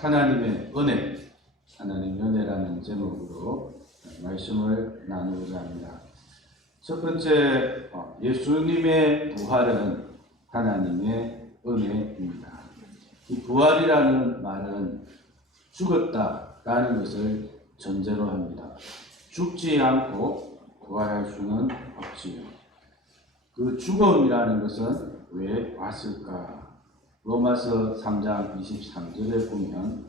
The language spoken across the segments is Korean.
하나님의 은혜, 하나님의 은혜라는 제목으로 말씀을 나누고자 합니다. 첫 번째, 예수님의 부활은 하나님의 은혜입니다. 이 부활이라는 말은 죽었다라는 것을 전제로 합니다. 죽지 않고 부활할 수는 없지요. 그 죽음이라는 것은 왜 왔을까? 로마서 3장 23절에 보면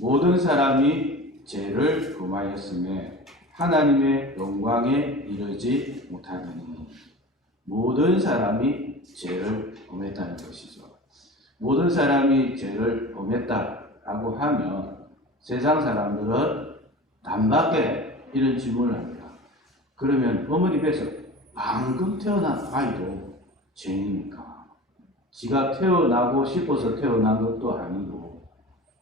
모든 사람이 죄를 범하였음에 하나님의 영광에 이르지 못하더니, 모든 사람이 죄를 범했다는 것이죠. 모든 사람이 죄를 범했다라고 하면 세상 사람들은 단박에 이런 질문을 합니다. 그러면 어머니 뱃에서 방금 태어난 아이도 죄인입니까? 지가 태어나고 싶어서 태어난 것도 아니고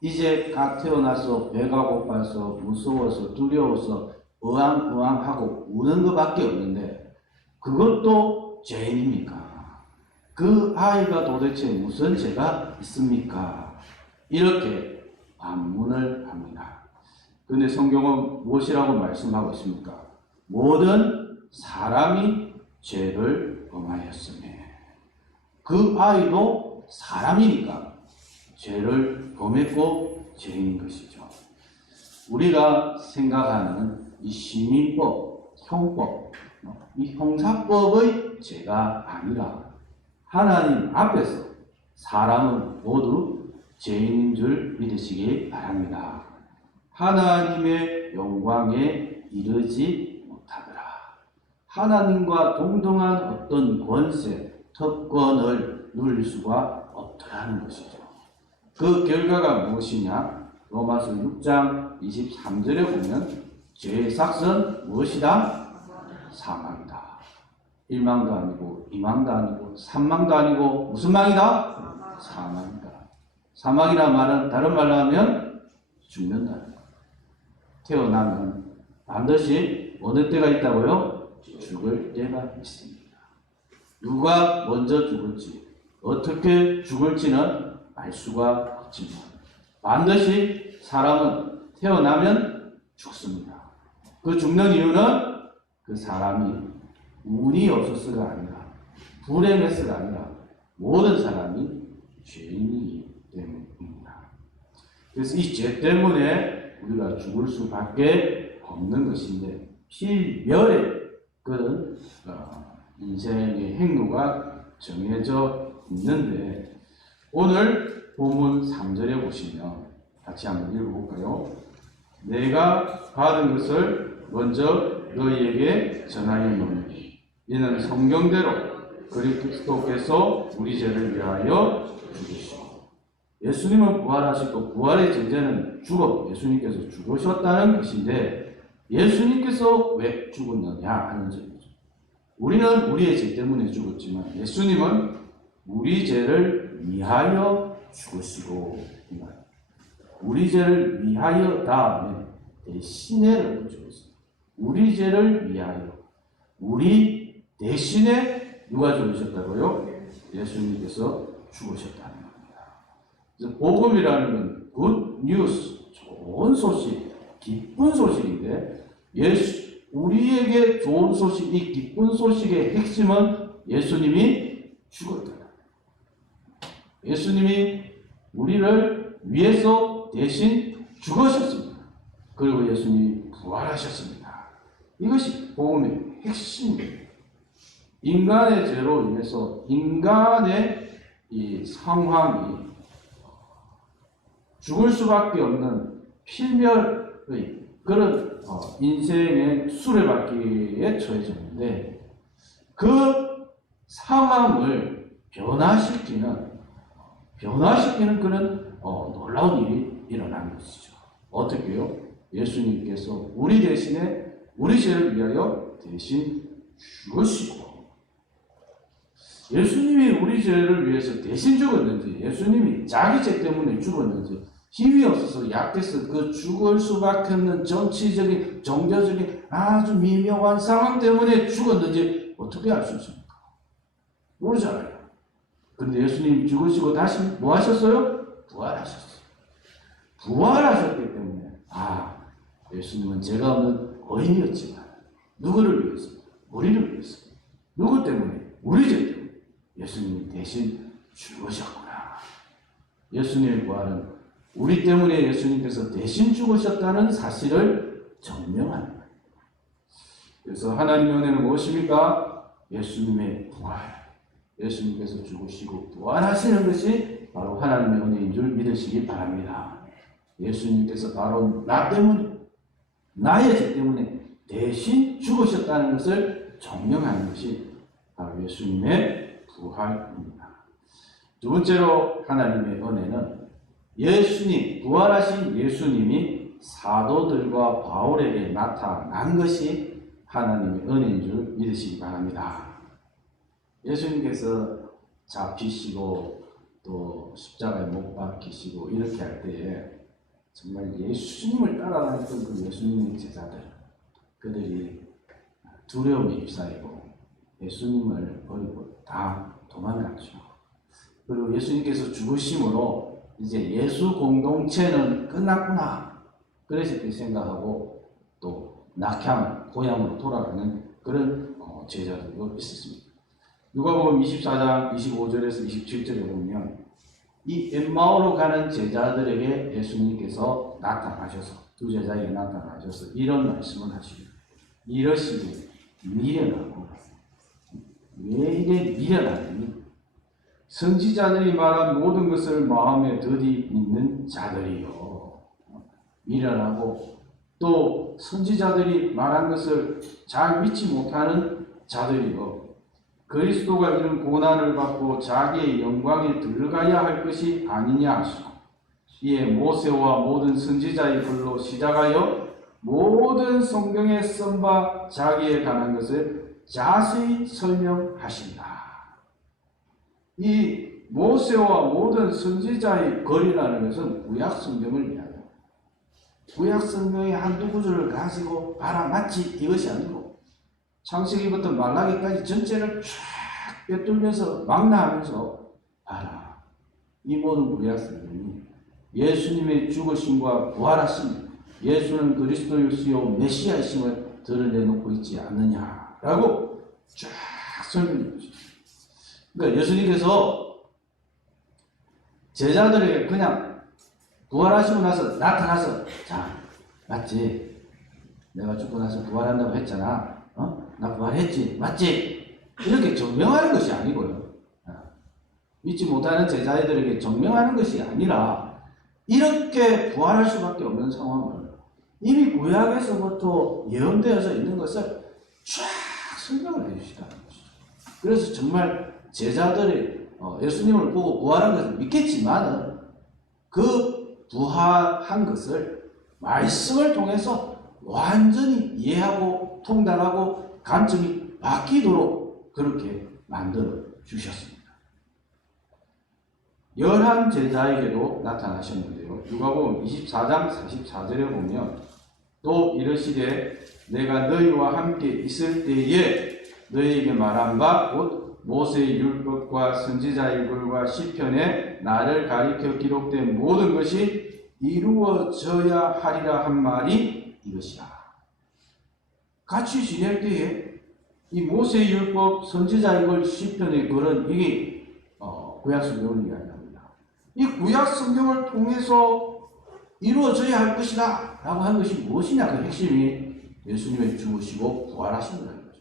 이제 갓 태어나서 배가 고파서 무서워서 두려워서 으앙으앙하고 우는 것밖에 없는데 그것도 죄인입니까? 그 아이가 도대체 무슨 죄가 있습니까? 이렇게 반문을 합니다. 그런데 성경은 무엇이라고 말씀하고 있습니까? 모든 사람이 죄를 범하였으며, 그 아이도 사람이니까 죄를 범했고 죄인 것이죠. 우리가 생각하는 이 시민법, 형법, 이 형사법의 죄가 아니라 하나님 앞에서 사람은 모두 죄인인 줄 믿으시기 바랍니다. 하나님의 영광에 이르지 못하더라. 하나님과 동등한 어떤 권세, 특권을 누릴 수가 없더라는 것이죠. 그 결과가 무엇이냐? 로마서 6장 23절에 보면 죄의 삭은 무엇이다? 사망이다. 1망도 아니고 2망도 아니고 3망도 아니고 무슨 망이다? 사망이다. 사망이란 말은 다른 말로 하면 죽는다는 것. 태어나면 반드시 어느 때가 있다고요? 죽을 때가 있습니다. 누가 먼저 죽을지, 어떻게 죽을지는 알 수가 없지만 반드시 사람은 태어나면 죽습니다. 그 죽는 이유는 그 사람이 운이 없어서가 아니라, 불행해서가 아니라 모든 사람이 죄인이기 때문입니다. 그래서 이 죄 때문에 우리가 죽을 수밖에 없는 것인데, 필멸의 그런 인생의 행로가 정해져 있는데, 오늘 본문 3절에 보시면 같이 한번 읽어볼까요? 내가 받은 것을 먼저 너희에게 전하였노니 이는 성경대로 그리스도께서 우리 죄를 위하여 죽으시고, 예수님은 부활하시고 부활의 전제는 죽어 예수님께서 죽으셨다는 것인데, 예수님께서 왜 죽었느냐 하는 점이죠. 우리는 우리의 죄 때문에 죽었지만 예수님은 우리 죄를 위하여 죽으시고, 우리 죄를 위하여 다음에 대신에 죽었습니다. 우리 죄를 위하여, 우리 대신에 누가 죽으셨다고요? 예수님께서 죽으셨다는 겁니다. 그래서 복음이라는 건 굿 뉴스, 좋은 소식, 기쁜 소식인데, 우리에게 좋은 소식, 이 기쁜 소식의 핵심은 예수님이 죽었다. 예수님이 우리를 위해서 대신 죽으셨습니다. 그리고 예수님이 부활하셨습니다. 이것이 복음의 핵심입니다. 인간의 죄로 인해서 인간의 이 상황이 죽을 수밖에 없는 필멸의 그런 인생의 수레바퀴에 처해졌는데, 그 상황을 변화시키는 그런 놀라운 일이 일어난 것이죠. 어떻게요? 예수님께서 우리 대신에 우리 죄를 위하여 대신 죽으시고, 예수님이 우리 죄를 위해서 대신 죽었는지, 예수님이 자기 죄 때문에 죽었는지, 힘이 없어서 약해서 그 죽을 수밖에 없는 정치적인, 종교적인 아주 미묘한 상황 때문에 죽었는지 어떻게 알 수 있습니까? 모르잖아요. 그런데 예수님이 죽으시고 다시 뭐 하셨어요? 부활하셨어요. 부활하셨기 때문에 예수님은 죄가 없는 거인이었지만 누구를 위해서? 우리를 위해서. 누구 때문에? 우리 죄 때문에 예수님이 대신 죽으셨구나. 예수님의 부활은 우리 때문에 예수님께서 대신 죽으셨다는 사실을 증명하는 거예요. 그래서 하나님의 은혜는 무엇입니까? 예수님의 부활. 예수님께서 죽으시고 부활하시는 것이 바로 하나님의 은혜인 줄 믿으시기 바랍니다. 예수님께서 바로 나 때문에, 나의 죄 때문에 대신 죽으셨다는 것을 증명하는 것이 바로 예수님의 부활입니다. 두 번째로 하나님의 은혜는 예수님, 부활하신 예수님이 사도들과 바울에게 나타난 것이 하나님의 은혜인 줄 믿으시기 바랍니다. 예수님께서 잡히시고 또 십자가에 못 박히시고 이렇게 할 때에 정말 예수님을 따라다녔던 그 예수님의 제자들, 그들이 두려움에 휩싸이고 예수님을 버리고 다 도망갔죠. 그리고 예수님께서 죽으심으로 이제 예수 공동체는 끝났구나, 그렇게 생각하고 또 낙향 고향으로 돌아가는 그런 제자들도 있었습니다. 누가복음 24장 25절에서 27절에 보면 이 엠마오로 가는 제자들에게 예수님께서 나타나셔서, 두 제자에게 나타나셔서 이런 말씀을 하십니다. 이러시되 미련하고, 왜 이래 미련하니? 선지자들이 말한 모든 것을 마음에 더디 믿는 자들이요. 미련하고 또 선지자들이 말한 것을 잘 믿지 못하는 자들이요. 그리스도가 이런 고난을 받고 자기의 영광에 들어가야 할 것이 아니냐 하시고, 이에 모세와 모든 선지자의 글로 시작하여 모든 성경에 쓴 바 자기에 관한 것을 자세히 설명하신다. 이 모세와 모든 선지자의 글이라는 것은 구약 성경을 이야기합니다. 구약 성경의 한두 구절을 가지고 봐라 맞지 이것이 아니고 창세기부터 말라기까지 전체를 쫙 꿰뚫면서 망라하면서 봐라, 이 모든 구약 성경이 예수님의 죽으심과 부활하심, 예수는 그리스도이시요 메시아이심을 드러내놓고 있지 않느냐라고 쫙 설명해 주십니다. 그러니까 예수님께서 제자들에게 그냥 부활하시고 나서 나타나서, 자 맞지? 내가 죽고 나서 부활한다고 했잖아. 나 부활했지? 맞지? 이렇게 증명하는 것이 아니고요. 믿지 못하는 제자들에게 증명하는 것이 아니라 이렇게 부활할 수밖에 없는 상황을 이미 구약에서부터 예언되어져 있는 것을 쫙 설명을 해주시다는 것이죠. 그래서 정말 제자들이 예수님을 보고 부활한 것을 믿겠지만 그 부활한 것을 말씀을 통해서 완전히 이해하고 통달하고 감정이 바뀌도록 그렇게 만들어 주셨습니다. 11 제자에게도 나타나셨는데요. 누가복음 24장 44절에 보면 또 이르시되 내가 너희와 함께 있을 때에 너희에게 말한 바 곧 모세의 율법과 선지자의 글과 시편에 나를 가리켜 기록된 모든 것이 이루어져야 하리라 한 말이 이것이라. 같이 지낼 때에 이 모세의 율법, 선지자의 글, 시편의 글은 이게 구약 성경을 이야기합니다. 이 구약 성경을 통해서 이루어져야 할 것이다 라고 한 것이 무엇이냐? 그 핵심이 예수님의 죽으시고 부활하심이라는 거죠.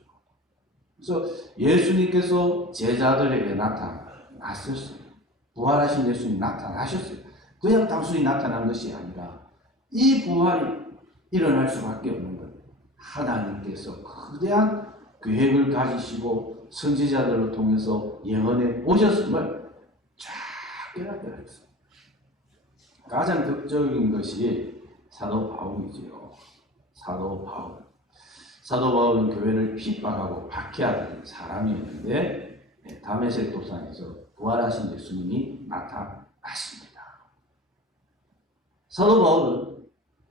그래서 예수님께서 제자들에게 나타나셨어요. 부활하신 예수님이 나타나셨어요. 그냥 단순히 나타난 것이 아니라 이 부활이 일어날 수밖에 없는 것, 하나님께서 거대한 계획을 가지시고 선지자들을 통해서 예언해 오셨음을 쫙 깨닫게 하셨어요. 가장 극적인 것이 사도 바울이지요. 사도 바울은 교회를 핍박하고 박해하던 사람이었는데 다메섹 도상에서 부활하신 예수님이 나타났습니다. 사도 바울은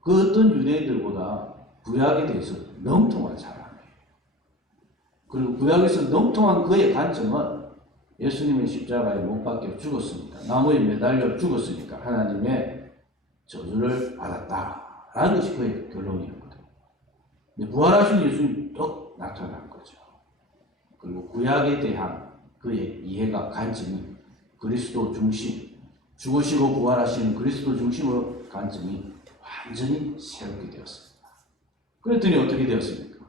그 어떤 유대인들보다 구약에 대해서 능통한 사람이에요. 그리고 구약에서 능통한 그의 관점은 예수님의 십자가에 못 박혀 죽었으니까, 나무에 매달려 죽었으니까 하나님의 저주를 받았다라는 것이 그의 결론이었거든요. 부활하신 예수님이 또 나타난 거죠. 그리고 구약에 대한 그의 이해가 관점이 그리스도 중심, 죽으시고 부활하시는 그리스도 중심으로 관점이 완전히 새롭게 되었습니다. 그랬더니 어떻게 되었습니까?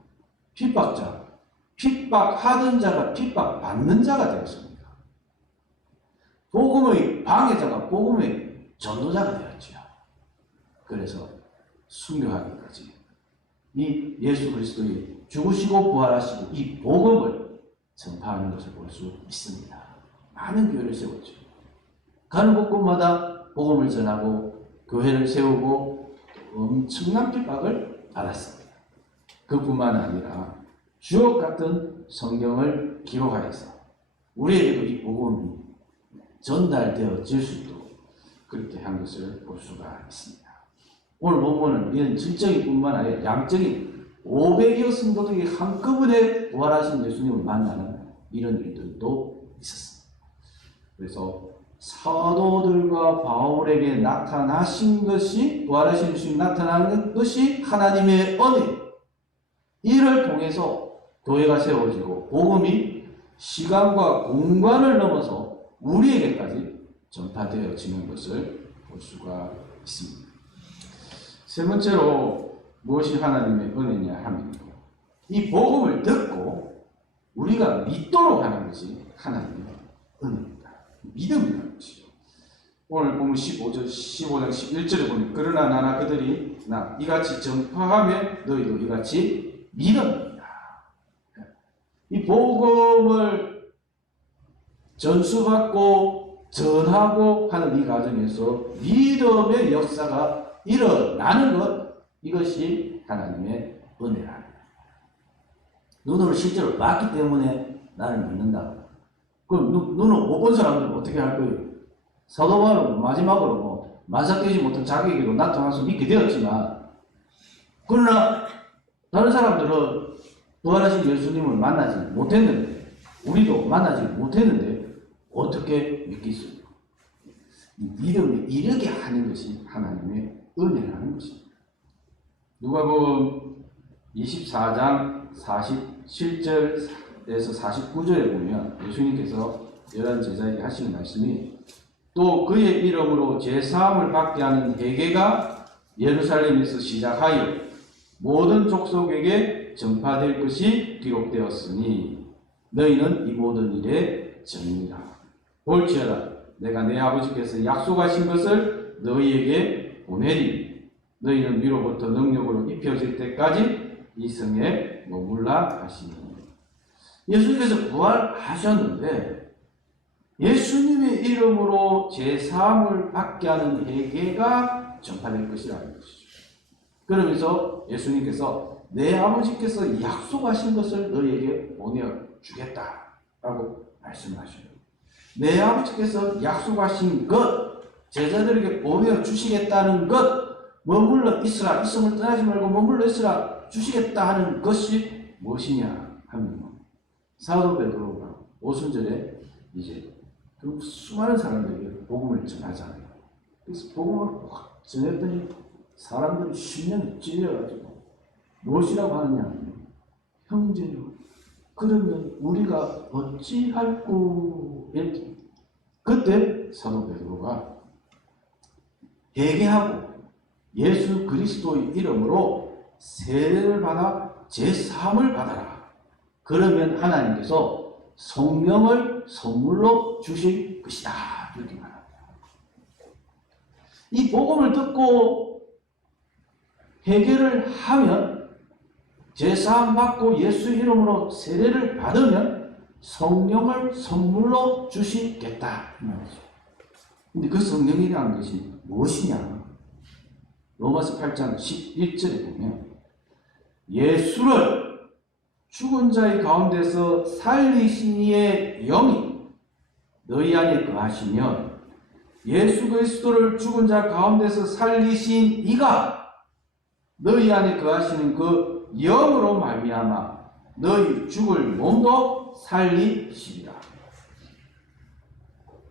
핍박자, 핍박하던 자가 핍박받는 자가 되었습니다. 복음의 방해자가 복음의 전도자가 되었지요. 그래서 순교하기까지 이 예수 그리스도의 죽으시고 부활하시고 이 복음을 전파하는 것을 볼 수 있습니다. 많은 교회를 세웠죠. 가는 곳곳마다 복음을 전하고 교회를 세우고 엄청난 핍박을 받았습니다. 그뿐만 아니라 주옥 같은 성경을 기록하여서 우리에게도 이 복음이 전달되어질 수 있도록 그렇게 한 것을 볼 수가 있습니다. 오늘 본문은 이런 질적인 뿐만 아니라 양적인 500여 성도들이 한꺼번에 부활하신 예수님을 만나는 이런 일들도 있었습니다. 그래서 사도들과 바울에게 나타나신 것이 부활하신 예수님 나타나는 것이 하나님의 은혜. 이를 통해서 교회가 세워지고 복음이 시간과 공간을 넘어서 우리에게까지 전파되어지는 것을 볼 수가 있습니다. 세 번째로 무엇이 하나님의 은혜냐 하면 이 복음을 듣고 우리가 믿도록 하는 것이 하나님의 은혜입니다. 믿음이라는 것이죠. 오늘 보면 15장 11절에 보면 그러나 나나 그들이 나 이같이 전파하면 너희도 이같이 믿음이다. 이 복음을 전수받고 전하고 하는 이 과정에서 믿음의 역사가 일어나는 것, 이것이 하나님의 은혜라. 눈으로 실제로 봤기 때문에 나를 믿는다. 그럼 눈을 못 본 사람들은 어떻게 할 거예요? 사도 바울은 마지막으로 만삭되지 못한 자기에게로 나타나서 믿게 되었지만, 그러나 다른 사람들은 부활하신 예수님을 만나지 못했는데, 우리도 만나지 못했는데 어떻게 믿겠습니까? 믿음에 이르게 하는 것이 하나님의 은혜라는 것입니다. 누가복음 24장 47절에서 49절에 보면 예수님께서 열한 제자에게 하시는 말씀이 또 그의 이름으로 제사함을 받게 하는 회개가 예루살렘에서 시작하여 모든 족속에게 전파될 것이 기록되었으니 너희는 이 모든 일의 증인이라. 볼지어다 내가 내 아버지께서 약속하신 것을 너희에게 보내리니 너희는 위로부터 능력으로 입혀질 때까지 이 성에 머물라 하시니. 예수님께서 부활하셨는데 예수님의 이름으로 제사함을 받게 하는 회개가 전파될 것이라는 것이죠. 그러면서 예수님께서 내 아버지께서 약속하신 것을 너희에게 보내주겠다라고 말씀하셔요. 내 아버지께서 약속하신 것, 제자들에게 보내주시겠다는 것, 머물러 있으라, 있음을 떠나지 말고 머물러 있으라 주시겠다 하는 것이 무엇이냐 하면 사도 베드로가 오순절에 이제 그 수많은 사람들에게 복음을 전하잖아요. 그래서 복음을 확 전했더니 사람들이 심령이 찔려가지고 무엇이라고 하느냐, 형제요 그러면 우리가 어찌할꼬 이렇게. 그때 사도 베드로가 회개하고 예수 그리스도의 이름으로 세례를 받아 제사함을 받아라. 그러면 하나님께서 성령을 선물로 주실 것이다. 이렇게 말합니다. 이 복음을 듣고 회개를 하면 제사함 받고 예수 이름으로 세례를 받으면 성령을 선물로 주시겠다. 근데 그 성령이라는 것이 무엇이냐? 로마서 8장 11절에 보면 예수를 죽은 자의 가운데서 살리신 이의 영이 너희 안에 거하시면 예수 그리스도를 죽은 자 가운데서 살리신 이가 너희 안에 거하시는 그 영으로 말미암아 너희 죽을 몸도 살리시리라.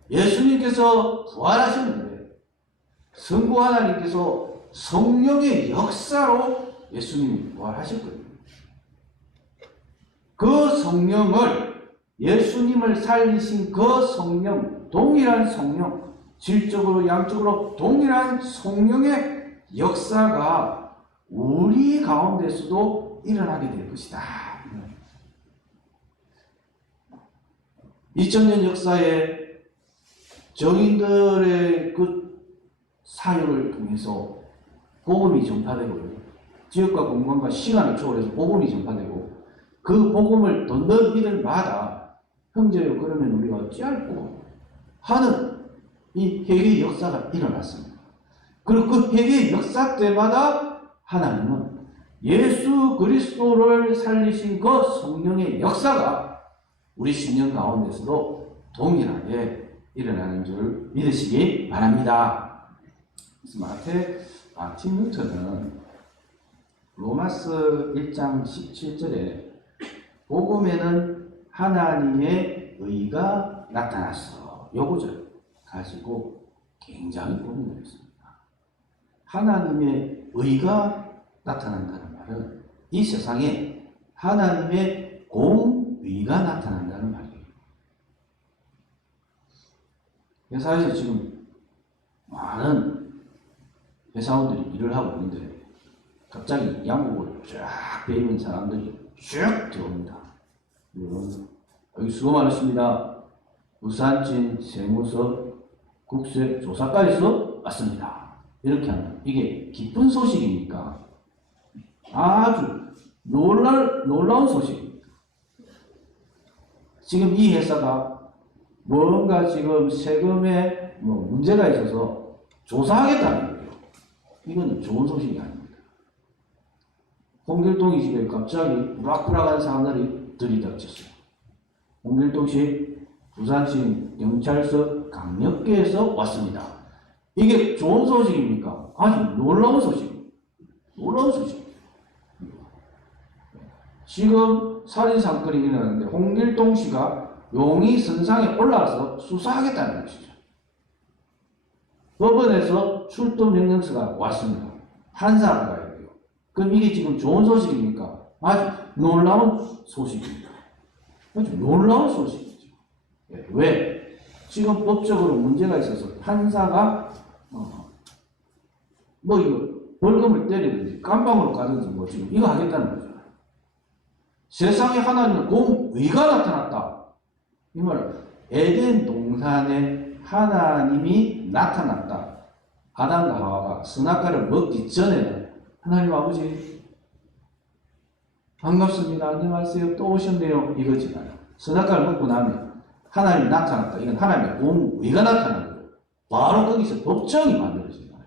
예수님께서 부활하셨는데 성부 하나님께서 성령의 역사로 예수님이 부활하셨거든요. 그 성령을, 예수님을 살리신 그 성령, 동일한 성령, 질적으로 양적으로 동일한 성령의 역사가 우리 가운데서도 일어나게 될 것이다. 2000년 역사에 정인들의 그 사역을 통해서 복음이 전파되고요. 지역과 공간과 시간을 초월해서 복음이 전파되고, 그 복음을 듣는 이들마다 형제요, 그러면 우리가 어찌할꼬 하는 이 회개의 역사가 일어났습니다. 그리고 그 회개의 역사 때마다 하나님은 예수 그리스도를 살리신 그 성령의 역사가 우리 신령 가운데서도 동일하게 일어나는 줄 믿으시기 바랍니다. 마틴 루터는 로마서 1장 17절에 복음에는 하나님의 의가 나타났어, 요 구절 가지고 굉장히 고민을 했습니다. 하나님의 의가 나타난다는 말은 이 세상에 하나님의 공의가 나타난다는 말이에요. 회사에서 지금 많은 회사원들이 일을 하고 있는데 갑자기 양복을 쫙 베입은 사람들이 쭉 들어옵니다. 여기 수고 많으십니다. 부산진 세무서 국세조사과에서 왔습니다. 이렇게 하면 이게 기쁜 소식입니까? 아주 놀라운 소식입니다. 지금 이 회사가 뭔가 지금 세금에 문제가 있어서 조사하겠다는 거예요. 이건 좋은 소식이 아닙니다. 홍길동이 집에 갑자기 우락부락한 사람들이 들이닥쳤어요. 홍길동씨 부산시 경찰서 강력계에서 왔습니다. 이게 좋은 소식입니까? 아주 놀라운 소식입니다. 놀라운 소식입니다. 지금 살인사건이 일어났는데 홍길동씨가 용의 선상에 올라와서 수사하겠다는 것이죠. 법원에서 출두 명령서가 왔습니다. 판사가 가야 돼요. 그럼 이게 지금 좋은 소식입니까? 아주 놀라운 소식입니다. 아주 놀라운 소식이죠. 왜? 지금 법적으로 문제가 있어서 판사가 이거 벌금을 때리든지 깜방으로 가든지 지금 이거 하겠다는 거죠. 세상에 하나님의 공의가 나타났다. 이 말은 에덴 동산에 하나님이 나타났다. 아담과 하와가 선악과를 먹기 전에는 하나님 아버지 반갑습니다. 안녕하세요. 또 오셨네요. 이거지만 선악과를 먹고 나면 하나님이 나타났다. 이건 하나님의 공의가 나타나는 거예요. 바로 거기서 법정이 만들어진 거예요.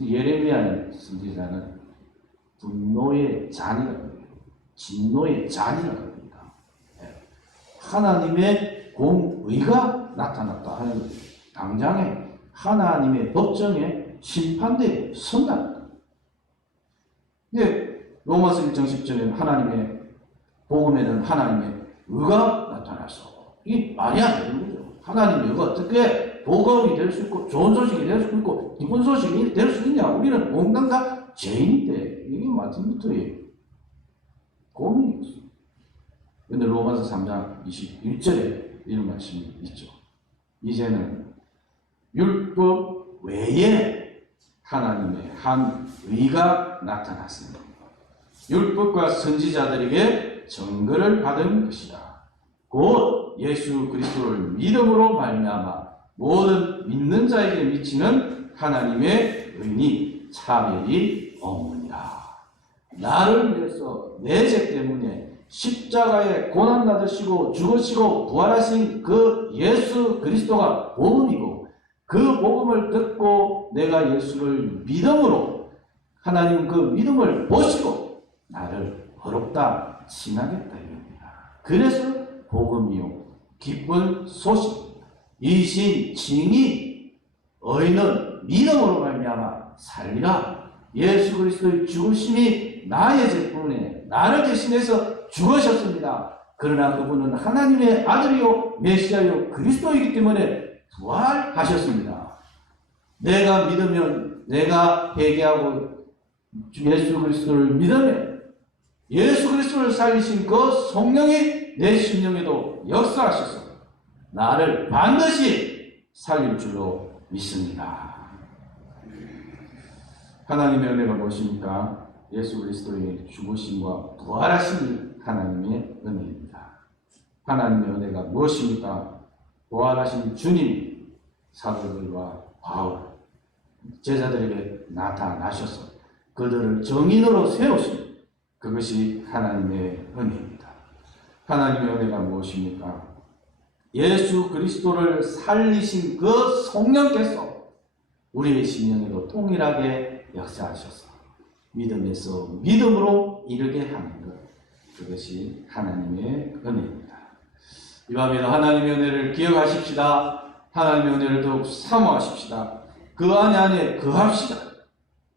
예레미야 선지자는 분노의 잔이라고 해요. 진노의 잔이라고 합니다. 하나님의 공의가 나타났다 하는 거죠. 당장에 하나님의 법정에 심판대에 선다. 근데 로마서 1장 10절에는 하나님의 복음에는 하나님의 의가 나타나서 이게 말이 안 되는 거죠. 하나님의 의가 어떻게 복음이 될 수 있고 좋은 소식이 될 수 있고 기쁜 소식이 될 수 있냐. 우리는 온갖 다 죄인인데 이게 마틴 루터의 고민이었어요. 그런데 로마서 3장 21절에 이런 말씀이 있죠. 이제는 율법 외에 하나님의 한 의가 나타났습니다. 율법과 선지자들에게 증거를 받은 것이다. 곧 예수 그리스도를 믿음으로 말미암아 모든 믿는 자에게 미치는 하나님의 의니 차별이 없느니라. 나를 위해서 내 죄 때문에 십자가에 고난 받으시고 죽으시고 부활하신 그 예수 그리스도가 복음이고, 그 복음을 듣고 내가 예수를 믿음으로 하나님 그 믿음을 보시고 나를 어렵다 칭하겠다 이겁니다. 그래서 복음이요 기쁜 소식, 이신 칭이 의인은 믿음으로 말미암아 살리라. 예수 그리스도의 죽으심이 나의 죄 때문에 나를 대신해서 죽으셨습니다. 그러나 그분은 하나님의 아들이요 메시아요 그리스도이기 때문에 부활하셨습니다. 내가 믿으면, 내가 회개하고 예수 그리스도를 믿으면 예수 그리스도를 살리신 그 성령이 내 심령에도 역사하셔서 나를 반드시 살릴 줄로 믿습니다. 하나님의 은혜가 무엇입니까? 예수 그리스도의 죽으심과 부활하심이 하나님의 은혜입니다. 하나님의 은혜가 무엇입니까? 부활하신 주님, 사도들과 바울, 제자들에게 나타나셔서 그들을 정인으로 세우신 그것이 하나님의 은혜입니다. 하나님의 은혜가 무엇입니까? 예수 그리스도를 살리신 그 성령께서 우리의 심령에도 동일하게 역사하셔서 믿음에서 믿음으로 이르게 하는 것, 그것이 하나님의 은혜입니다. 이 밤에도 하나님의 은혜를 기억하십시다. 하나님의 은혜를 더욱 사모하십시다. 그 안에 거합시다.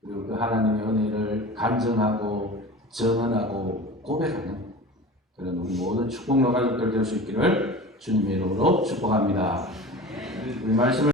그리고 그 하나님의 은혜를 간증하고 정언하고 고백하는 그런 우리 모든 축복로 가족들 될 수 있기를 주님의 이름으로 축복합니다. 우리 말씀을